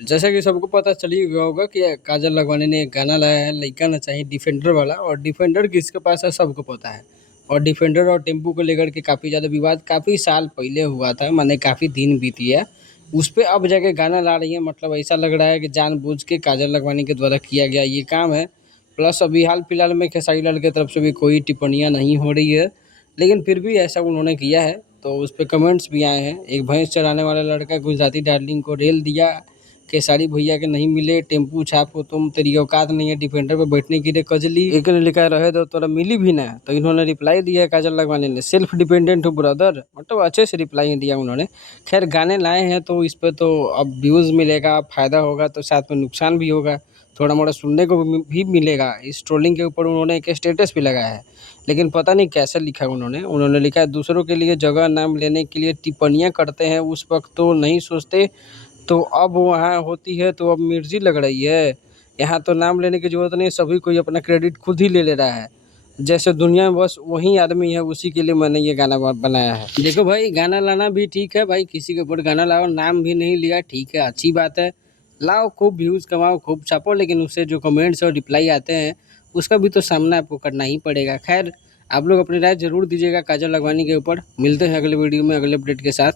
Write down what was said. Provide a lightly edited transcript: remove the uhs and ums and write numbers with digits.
जैसा कि सबको पता चल ही गया होगा कि काजल लखवानी ने एक गाना लाया है, लइका ना चाहिए डिफेंडर वाला। और डिफेंडर किसके पास है सबको पता है। और डिफेंडर और टेम्पू को लेकर के काफ़ी ज़्यादा विवाद काफ़ी साल पहले हुआ था, माने काफ़ी दिन बीती है। उस पे अब जाके गाना ला रही है, मतलब ऐसा लग रहा है कि जानबूझ के काजल लखवानी के द्वारा किया गया ये काम है। प्लस अभी हाल फिलहाल में खेसारी लाल की तरफ से भी कोई टिप्पणियाँ नहीं हो रही है, लेकिन फिर भी ऐसा उन्होंने किया है तो उस पे कमेंट्स भी आए हैं। एक भैंस चराने वाला लड़का गुजराती डार्लिंग को रेल दिया, खेसारी भैया के नहीं मिले, टेम्पू छाप हो तुम, तेरी औकात नहीं है डिफेंडर पे बैठने की रे कजली। एक ने लिखा है रहे दो तोरा मिली भी ना, तो इन्होंने रिप्लाई दिया है काजल लखवानी ने, सेल्फ डिपेंडेंट हो ब्रदर, मतलब अच्छे से रिप्लाई दिया उन्होंने। खैर गाने लाए हैं तो इस पे तो अब व्यूज़ मिलेगा, फ़ायदा होगा तो साथ में नुकसान भी होगा, थोड़ा मोड़ा सुनने को भी मिलेगा। इस ट्रोलिंग के ऊपर उन्होंने एक स्टेटस भी लगाया है, लेकिन पता नहीं कैसे लिखा है उन्होंने लिखा है दूसरों के लिए जगह नाम लेने के लिए टिप्पणियाँ करते हैं, उस वक्त तो नहीं सोचते, तो अब वहाँ होती है तो अब मिर्ची लग रही है। यहाँ तो नाम लेने की ज़रूरत नहीं, सभी कोई अपना क्रेडिट खुद ही ले ले रहा है। जैसे दुनिया में बस वही आदमी है, उसी के लिए मैंने ये गाना बनाया है। देखो भाई, गाना लाना भी ठीक है भाई, किसी के ऊपर गाना लाओ, नाम भी नहीं लिया, ठीक है, अच्छी बात है। लाओ, खूब व्यूज़ कमाओ, खूब छापो, लेकिन उससे जो कमेंट्स और रिप्लाई आते हैं उसका भी तो सामना आपको करना ही पड़ेगा। खैर, आप लोग अपनी राय ज़रूर दीजिएगा काजल लखवानी के ऊपर। मिलते हैं अगले वीडियो में अगले अपडेट के साथ।